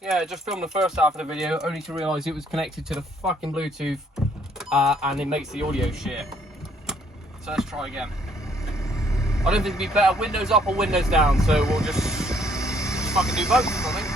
Yeah, just filmed the first half of the video, only to realise it was connected to the fucking Bluetooth, and it makes the audio shit. So let's try again. I don't think it'd be better Windows up or Windows down, so we'll just fucking do both, I think.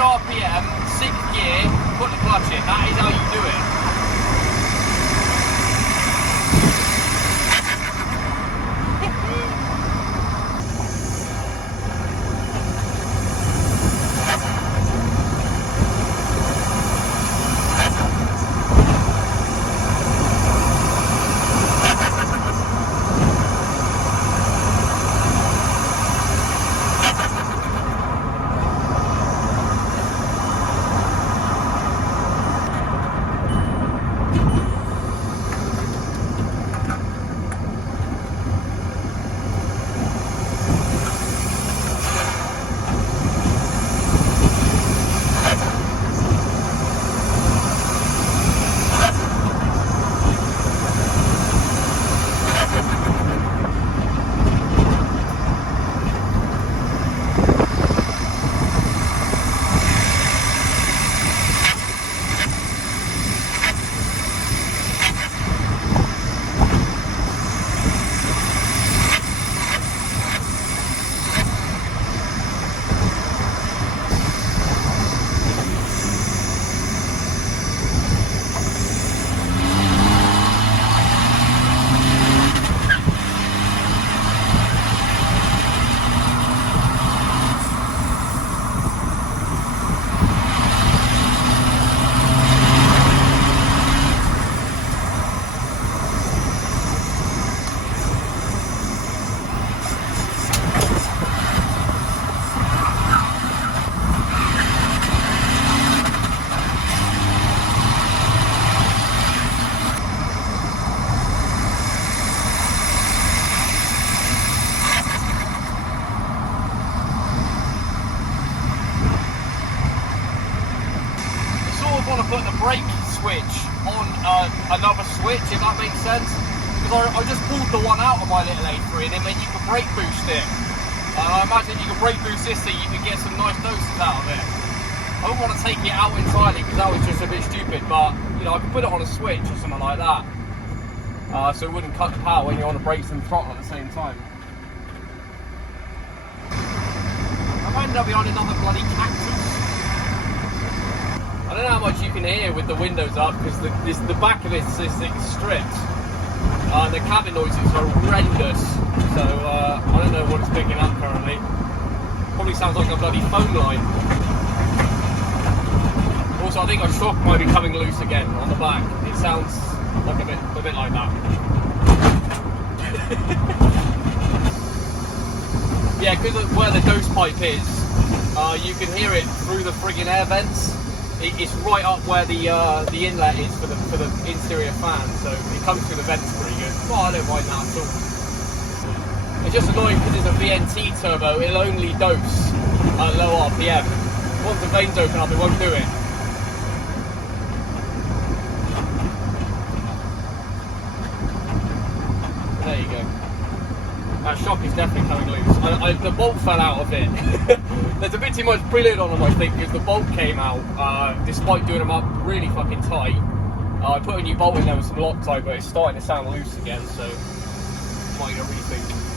RPM, 6th gear, put the clutch in. That is how you do it. Want to put the brake switch on another switch, if that makes sense, because I just pulled the one out of my little A3 and it meant you could brake boost it. I imagine you could brake boost this so you could get some nice doses out of it. I don't want to take it out entirely because that was just a bit stupid, but you know, I could put it on a switch or something like that, so it wouldn't cut the power when you're on the brakes and throttle at the same time. I might end up behind another bloody cactus. I don't know how much you can hear with the windows up because the back of this is stripped. The cabin noises are horrendous, so I don't know what it's picking up currently. Probably sounds like a bloody phone line. Also, I think our shock might be coming loose again on the back. It sounds like a bit like that. Yeah, because of where the dose pipe is, you can hear it through the friggin' air vents. It's right up where the inlet is for the interior fan, so it comes through the vents pretty good. Well, I don't mind that at all. It's just annoying because it's a VNT turbo, it'll only dose at low RPM. Once the vanes open up, it won't do it. There you go. That shock is definitely coming loose. The bolt fell out of it. There's a bit too much preload on I think, because the bolt came out, despite doing them up really fucking tight. I put a new bolt in there with some Loctite, but it's starting to sound loose again, so might get a rethink.